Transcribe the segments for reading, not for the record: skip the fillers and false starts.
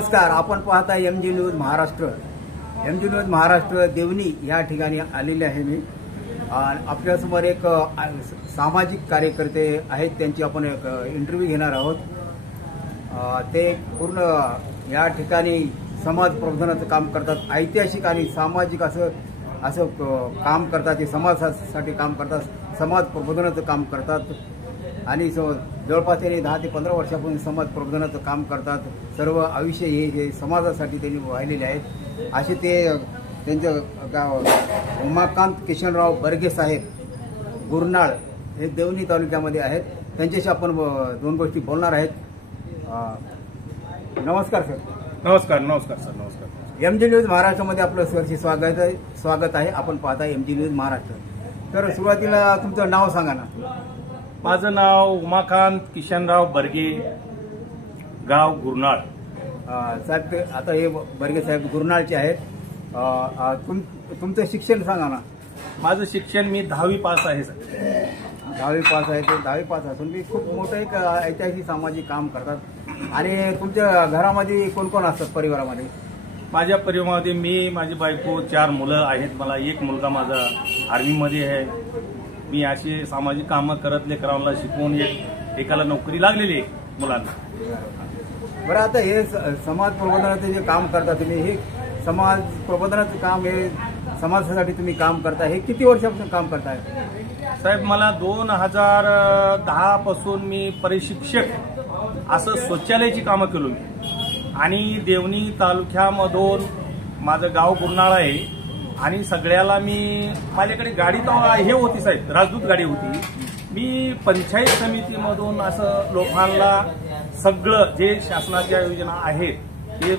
नमस्कार, आपण पाहता MG news Maharashtra. MG news Maharashtra Deoni या ठिकाणी आलेले आहे मी. आपल्यासमोर एक सामाजिक कार्यकर्ते आहेत, त्यांची आपण एक इंटरव्ह्यू घेणार आहोत. ते पूर्ण या ठिकाणी समाज प्रबोधनाचं काम करतात. ऐतिहासिक आणि सामाजिक असं काम करतात. ते समाजासाठी काम करतात, समाज प्रबोधनाचं काम करतात आणि जवळपास त्यांनी 10 ते 15 वर्षापासून समाज प्रबोधनाचं काम करतात. सर्व आयुष्य हे समाजासाठी त्यांनी वाहिलेले आहेत. असे ते त्यांचं गाव उमाकांत किशनराव बर्गे साहेब गुरनाळ हे देवणी तालुक्यामध्ये आहेत. त्यांच्याशी आपण 2 गोष्टी बोलणार आहेत. नमस्कार सर. नमस्कार सर. नमस्कार. MG न्यूज महाराष्ट्रामध्ये आपलं सहर्ष स्वागत आहे. आपण पाहता MG न्यूज महाराष्ट्र. तर सुरुवातीला तुमचं नाव सांगा ना. माझं नाव उमाकांत किशनराव बर्गे, गाव गुरनाळ. साहेब, आता हे बर्गे साहेब गुरनाळचे आहेत. तुमचं शिक्षण सांगा ना. माझं शिक्षण मी 10वी पास आहे सर. 10वी पास आहे. ते 10वी पास असून मी खूप मोठं एक ऐतिहासिक सामाजिक काम करतात. आणि तुमच्या घरामध्ये कोण कोण असतात परिवारामध्ये? माझ्या परिवारामध्ये मी, माझी बायको, 4 मुलं आहेत. मला एक मुलगा माझा आर्मीमध्ये आहे. मी अशी सामाजिक कामं करत लेकरांना शिकवून एकाला नोकरी लागलेली आहे मुलांना. बरं, आता हे समाज प्रबोधनाचं जे काम करता तुम्ही, हे समाज प्रबोधनाचं काम, हे समाजासाठी तुम्ही काम करता, हे किती वर्षापासून काम करताय? साहेब, मला 2010 पासून मी प्रशिक्षक असं शौचालयाची कामं केलो मी. आणि देवणी तालुक्यामधून माझं गाव गुरनाळ आहे. आणि सगळ्याला माझ्याकडे गाडी हे होती साहेब, राजदूत गाडी होती. मी पंचायत समितीमधून असं लोकांना सगळं जे शासनाच्या योजना आहेत ते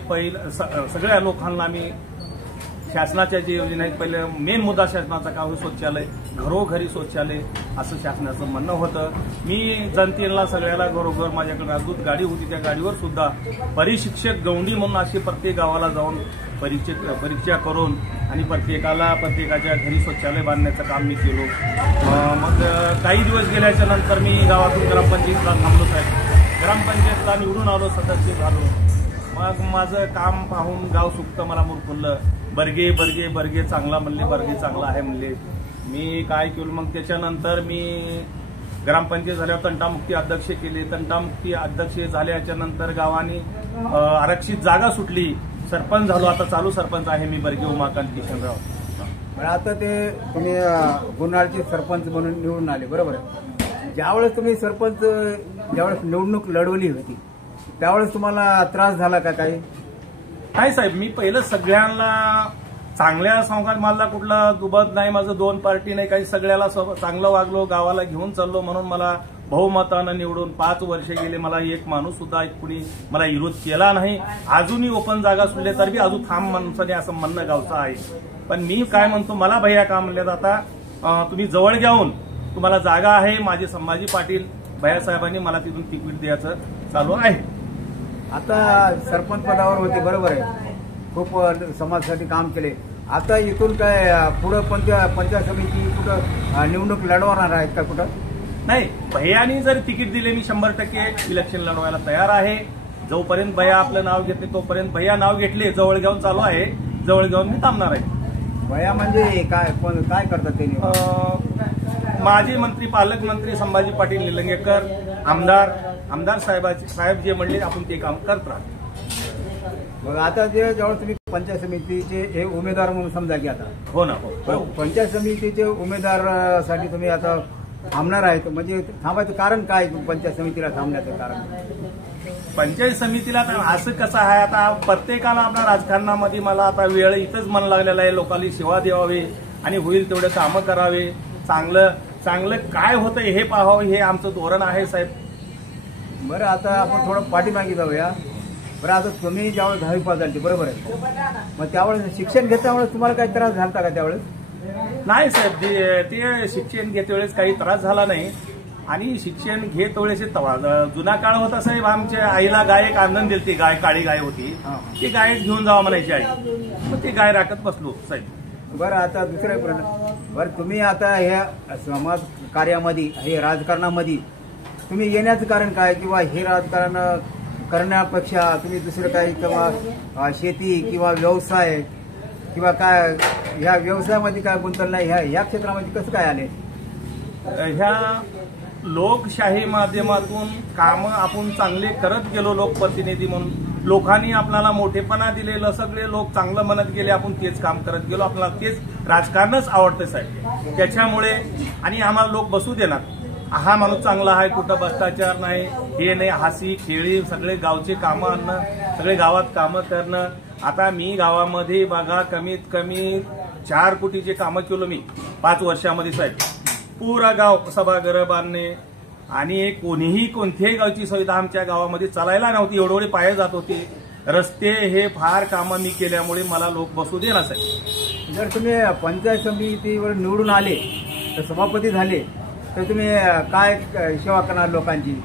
सगळ्या लोकांना मी शासनाच्या जे योजना आहेत, पहिलं मेन मुद्दा शासनाचा काय, शौचालय, घरोघरी शौचालय असं शासनाचं म्हणणं होतं. मी जनतेला सगळ्याला घरोघर, माझ्याकडे राजदूत गाडी होती, त्या गाडीवर सुद्धा प्रशिक्षक गौंडी म्हणून अशी प्रत्येक गावाला जाऊन परीक्षा करून आणि प्रत्येकाच्या घरी शौचालय बांधण्याचं काम मी केलो. मग काही दिवस गेल्याच्या नंतर मी गावातून ग्रामपंचायतीला थांबलो साहेब. ग्रामपंचायतला निवडून आलो, सदस्य झालो. मग माझं काम पाहून गाव सुक्त मला मुरफुललं. बर्गे चांगला म्हणले, बर्गे चांगला आहे म्हणले. मी काय केलं, मग त्याच्यानंतर मी ग्रामपंचायत झाल्यावर तंटामुक्ती अध्यक्ष केले. तंटामुक्ती अध्यक्ष झाल्याच्या नंतर गावाने आरक्षित जागा सुटली, सरपंच झालो. आता चालू सरपंच आहे मी, बर्गे उमाकांत किशनराव. पण आता ते तुम्ही गुरनाळचे सरपंच म्हणून निवडून आले, बरोबर आहे? ज्यावेळेस तुम्ही ज्यावेळेस निवडणूक लढवली होती त्यावेळेस तुम्हाला त्रास झाला का काही? नाही साहेब, मी पहिलं सगळ्यांना चांगल्या संघात, मला कुठला दुबत नाही, माझं 2 पार्टी नाही, काही सगळ्याला चांगलं वागलो, गावाला घेऊन चाललो. म्हणून मला बहुमतानं निवडून 5 वर्षे गेले. मला एक माणूस सुद्धा कुणी मला विरोध केला नाही. अजूनही ओपन जागा सुटले तर बी अजून थांब माणसाने असं म्हणणं गावचं आहे. पण मी काय म्हणतो, मला भैया का म्हणले, आता तुम्ही जवळ घेऊन तुम्हाला जागा आहे. माझे संभाजी पाटील भैयासाहेबांनी मला तिथून तिकीट द्यायचं चालू आहे. आता सरपंच पदावर होते, बरोबर आहे, खूप समाजासाठी काम केले. आता इथून काय पुढं पंचायत समिती कुठं निवडणूक लढवणार आहेत का? कुठं नाही, भैयानी जर तिकीट दिले मी 100% इलेक्शन लढवायला तयार आहे. जोपर्यंत भैया आपलं नाव घेतले तोपर्यंत, भैया नाव घेतले, जवळ घेऊन चालू आहे, जवळ घेऊन मी थांबणार आहे. भैया म्हणजे काय करतात ते? माजी मंत्री, पालकमंत्री संभाजी पाटील निलंगेकर, आमदार साहेब जे म्हणले आपण ते काम करत राहतो. मग आता जेव्हा तुम्ही पंचायत समितीचे हे उमेदवार म्हणून समजा की आता, हो ना, हो, पंचायत समितीचे उमेदवारासाठी तुम्ही आता थांबणार आहेत, म्हणजे थांबायचं कारण काय? पंचायत समितीला थांबण्याचं कारण? पंचायत समितीला असं कसं आहे, आता प्रत्येकाला आपल्या राजकारणामध्ये मला आता वेळ इथंच मन लागलेला आहे. लोकांनी सेवा द्यावी आणि होईल तेवढे कामं करावे. चांगलं काय होतं हे पाहावं, हे आमचं धोरण आहे साहेब. बरं, आता आपण थोडं पाठीमागे जाऊया. बरं, आता तुम्ही ज्यावेळेस 10वी पास झाली, बरोबर आहे, मग त्यावेळेस शिक्षण घेतावेळेस तुम्हाला काही त्रास झाला का त्यावेळेस? नाही साहेब, ते शिक्षण घेते वेळेस काही त्रास झाला नाही. आणि शिक्षण घेत वेळेस जुना काळ होता साहेब, आमच्या आईला गाय एक आनंद दिली, गाय काळी गाय होती, ती गाय घेऊन जावा म्हणायची आई, मग ती गाय राखत बसलो साहेब. बरं, आता दुसरा प्रश्न. बरं, तुम्ही आता ह्या समाज कार्यामध्ये, हे राजकारणामध्ये तुम्ही येण्याचं कारण काय, किंवा हे राजकारण करण्यापेक्षा तुम्ही दुसरं काही किंवा शेती किंवा व्यवसाय किंवा काय ह्या व्यवसायामध्ये काय गुंतवलं नाही, ह्या क्षेत्रामध्ये कसं काय आले? ह्या लोकशाही माध्यमातून काम आपण चांगले करत गेलो, लोकप्रतिनिधी म्हणून लोकांनी आपल्याला मोठेपणा दिलेलं, सगळे लोक चांगलं म्हणत गेले, आपण तेच काम करत गेलो, आपल्याला तेच राजकारणच आवडते साहेब. त्याच्यामुळे आणि आम्हाला लोक बसू देणार, हा माणूस चांगला आहे, कुठं भ्रष्टाचार नाही, हे नाही, हसी खेळी सगळे गावचे कामं आणणं, सगळे गावात कामं करणं. आता मी गावामध्ये बघा कमीत कमी 4 कोटीचे कामं केलो मी 5 वर्षामध्ये साहेब. पुरा गाव सभागृह बांधणे आणि कोणीही कोणत्याही गावची सुविधा आमच्या गावामध्ये चालायला नव्हती, एवढे पाय जात होते. रस्ते हे फार कामं मी केल्यामुळे मला लोक बसू देणार साहेब. जर तुम्ही पंचायत समितीवर निवडून आले तर सभापती झाले तर तुम्ही काय सेवा करणार लोकांची?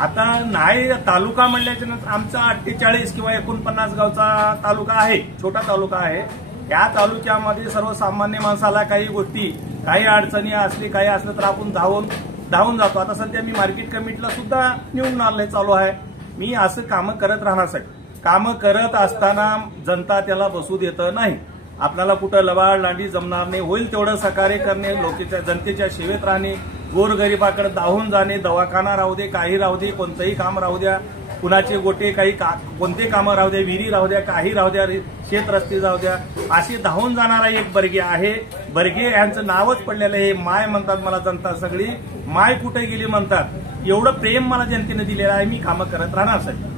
आता नाही, तालुका म्हणल्याच्या नंतर आमचा 48 किंवा 49 गावचा तालुका आहे, छोटा तालुका आहे. या तालुक्यामध्ये सर्वसामान्य माणसाला काही गोष्टी, काही अडचणी असली, काही असलं तर आपण धावून जातो. आता सध्या मी मार्केट कमिटीला सुद्धा निवडून आले चालू आहे. मी असं कामं करत राहणार साहेब. कामं करत असताना जनता त्याला बसू देत नाही. आपल्याला कुठं लबाड लांडी जमणार नाही, होईल तेवढं सहकार्य करणे, लोकांच्या जनतेच्या सेवेत राहणे, गोरगरिबाकडे धावून जाणे, दवाखाना राहू दे, काही राहू दे, कोणतंही काम राहू द्या, कुणाचे गोटे काही कोणते कामं राहू द्या, विहिरी राहू द्या, काही राहू द्या, शेत रस्ते राहू द्या, असे धावून जाणारा एक बर्गे आहे. बर्गे यांचं नावच पडलेलं आहे. माय म्हणतात मला जनता सगळी, माय कुठे गेली म्हणतात. एवढं प्रेम मला जनतेने दिलेलं आहे. मी कामं करत राहणार साहेब.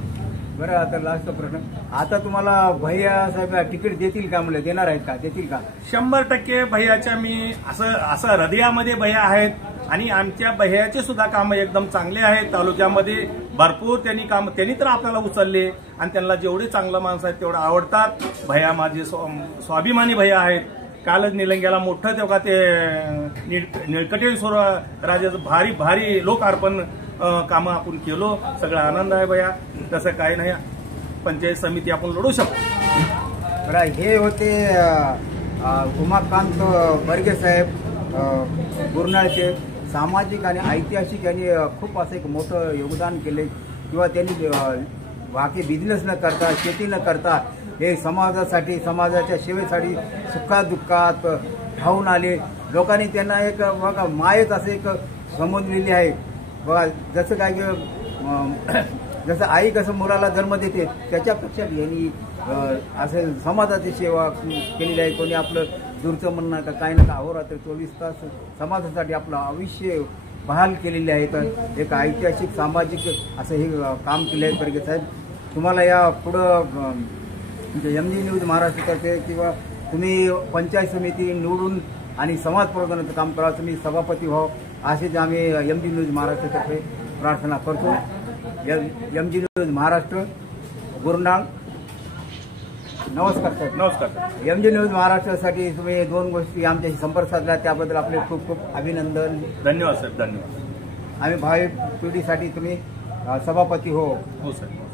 बरं, आता लास्ट प्रश्न, आता तुम्हाला भैया साहेब तिकीट देतील का? म्हणलं देणार आहेत का? देतील का? 100% भैयाच्या मी असं हृदयामध्ये भैया आहेत आणि आमच्या भैयाचे सुद्धा कामं एकदम चांगले आहेत. तालुक्यामध्ये भरपूर त्यांनी तर आपल्याला उचलले आणि त्यांना जेवढे चांगलं माणसं आहेत तेवढं आवडतात. भैया माझे स्वाभिमानी भैया आहेत. कालच निलंग्याला मोठं तेव्हा ते निळकंठेश्वर राजाचं भारी लोकार्पण कामं आपण केलो. सगळा आनंद आहे भैया. तसं काही नाही, पंचायत समिती आपण लढू शकतो. बरं, हे होते उमाकांत बर्गे साहेब गुरनाळचे. सामाजिक आणि ऐतिहासिक यांनी खूप असं एक मोठं योगदान केले किंवा त्यांनी बाकी बिझनेस न करता, शेती न करता हे समाजासाठी, समाजाच्या सेवेसाठी सुखादुःखात धावून आले. लोकांनी त्यांना एक बघा मायच असं एक समजलेली आहे. बघा जसं काय जसं आई कसं मुलाला जन्म देते त्याच्यापेक्षा यांनी असं समाजाची सेवा केलेली आहे. कोणी आपलं दूरचं म्हणणं का काय नका अहोरात्र 24 तास समाजासाठी आपलं आयुष्य बहाल केलेले आहे. तर एक ऐतिहासिक सामाजिक असं हे काम केले आहे बर्गे साहेब. तुम्हाला या पुढं MG न्यूज महाराष्ट्रातर्फे किंवा तुम्ही पंचायत समिती निवडून आणि समाज प्रबोधनाचं काम करा, तुम्ही सभापती व्हावं असेच आम्ही MG न्यूज महाराष्ट्रातर्फे प्रार्थना करतो. MG news Maharashtra Gurnal. नमस्कार साहेब. नमस्कार. MG न्यूज महाराष्ट्रासाठी तुम्ही 2 गोष्टी आमच्याशी संपर्क साधला त्याबद्दल आपले खूप खूप अभिनंदन. धन्यवाद साहेब. धन्यवाद. आम्ही भावी पिढीसाठी तुम्ही सभापती हो. हो साहेब.